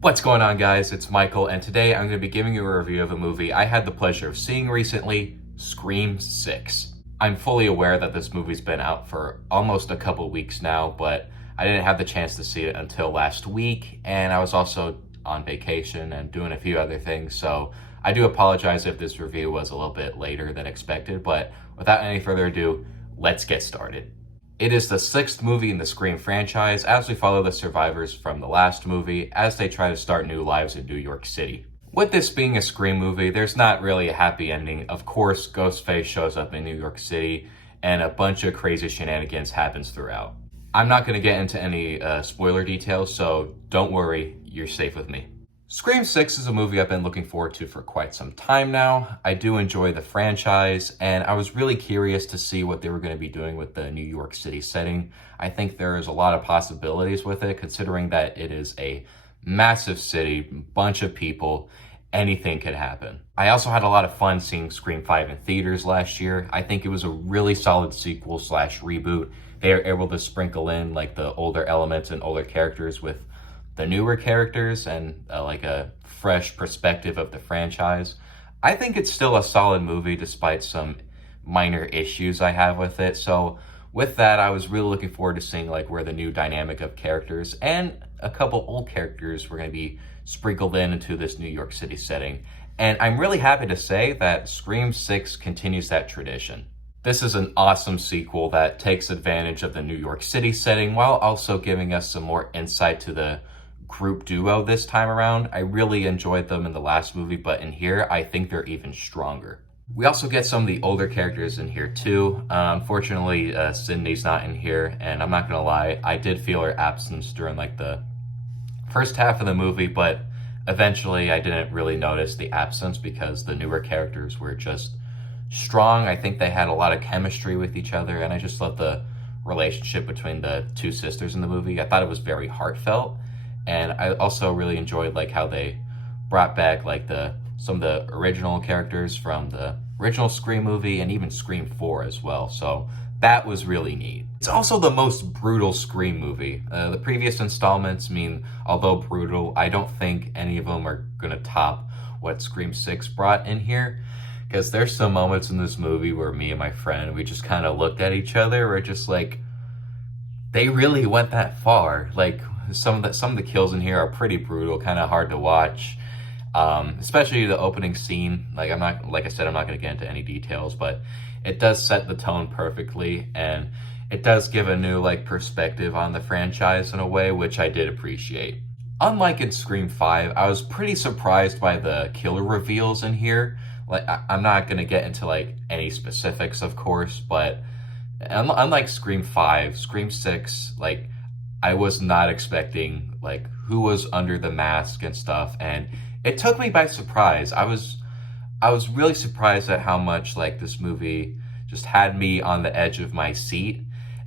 What's going on, guys? It's Michael, and today I'm going to be giving you a review of a movie I had the pleasure of seeing recently, Scream 6. I'm fully aware that this movie's been out for almost a couple weeks now, but I didn't have the chance to see it until last week, and I was also on vacation and doing a few other things, so I do apologize if this review was a little bit later than expected, but without any further ado, let's get started. It is the sixth movie in the Scream franchise as we follow the survivors from the last movie as they try to start new lives in New York City. With this being a Scream movie, there's not really a happy ending. Of course, Ghostface shows up in New York City and a bunch of crazy shenanigans happens throughout. I'm not going to get into any spoiler details, so don't worry, you're safe with me. Scream 6 is a movie I've been looking forward to for quite some time now. I do enjoy the franchise, and I was really curious to see what they were going to be doing with the New York City setting. I think there is a lot of possibilities with it, considering that it is a massive city, bunch of people, anything could happen. I also had a lot of fun seeing Scream 5 in theaters last year. I think it was a really solid sequel slash reboot. They are able to sprinkle in like the older elements and older characters with the newer characters and like a fresh perspective of the franchise. I think it's still a solid movie despite some minor issues I have with it. So with that, I was really looking forward to seeing like where the new dynamic of characters and a couple old characters were going to be sprinkled into this New York City setting. And I'm really happy to say that Scream 6 continues that tradition. This is an awesome sequel that takes advantage of the New York City setting while also giving us some more insight to the group duo this time around. I really enjoyed them in the last movie, but in here, I think they're even stronger. We also get some of the older characters in here too. Unfortunately, Sydney's not in here, and I'm not gonna lie, I did feel her absence during like the first half of the movie, but eventually I didn't really notice the absence because the newer characters were just strong. I think they had a lot of chemistry with each other, and I just loved the relationship between the two sisters in the movie. I thought it was very heartfelt. And I also really enjoyed like how they brought back like some of the original characters from the original Scream movie and even Scream 4 as well. So that was really neat. It's also the most brutal Scream movie. The previous installments, although brutal, I don't think any of them are gonna top what Scream 6 brought in here. Because there's some moments in this movie where me and my friend, we just kind of looked at each other. We're just like, they really went that far. Like, some of the kills in here are pretty brutal, kind of hard to watch. Especially the opening scene. Like I said, I'm not going to get into any details, but it does set the tone perfectly, and it does give a new like perspective on the franchise in a way which I did appreciate. Unlike in Scream 5, I was pretty surprised by the killer reveals in here. Like I'm not going to get into like any specifics, of course, but unlike Scream 5, Scream 6, like I was not expecting like who was under the mask and stuff, and it took me by surprise. I was really surprised at how much like this movie just had me on the edge of my seat,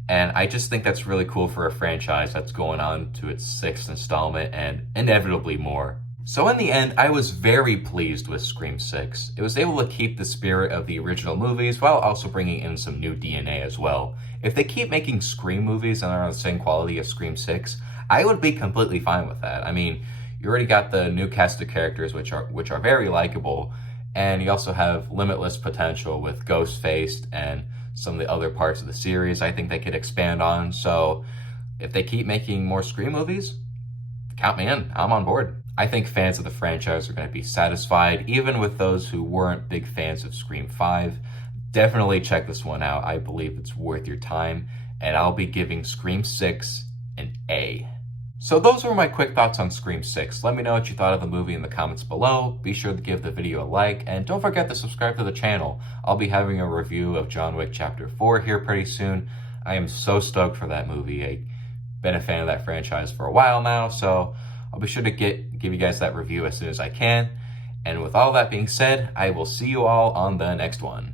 and I just think that's really cool for a franchise that's going on to its sixth installment and inevitably more. So in the end, I was very pleased with Scream 6. It was able to keep the spirit of the original movies while also bringing in some new DNA as well. If they keep making Scream movies and are on the same quality as Scream 6, I would be completely fine with that. I mean, you already got the new cast of characters which are very likable, and you also have limitless potential with Ghostface and some of the other parts of the series I think they could expand on. So if they keep making more Scream movies, count me in. I'm on board. I think fans of the franchise are going to be satisfied, even with those who weren't big fans of Scream 5. Definitely check this one out. I believe it's worth your time, and I'll be giving Scream 6 an A. So those were my quick thoughts on Scream 6. Let me know what you thought of the movie in the comments below. Be sure to give the video a like, and don't forget to subscribe to the channel. I'll be having a review of John Wick Chapter 4 here pretty soon. I am so stoked for that movie. I've been a fan of that franchise for a while now, so I'll be sure to give you guys that review as soon as I can. And with all that being said, I will see you all on the next one.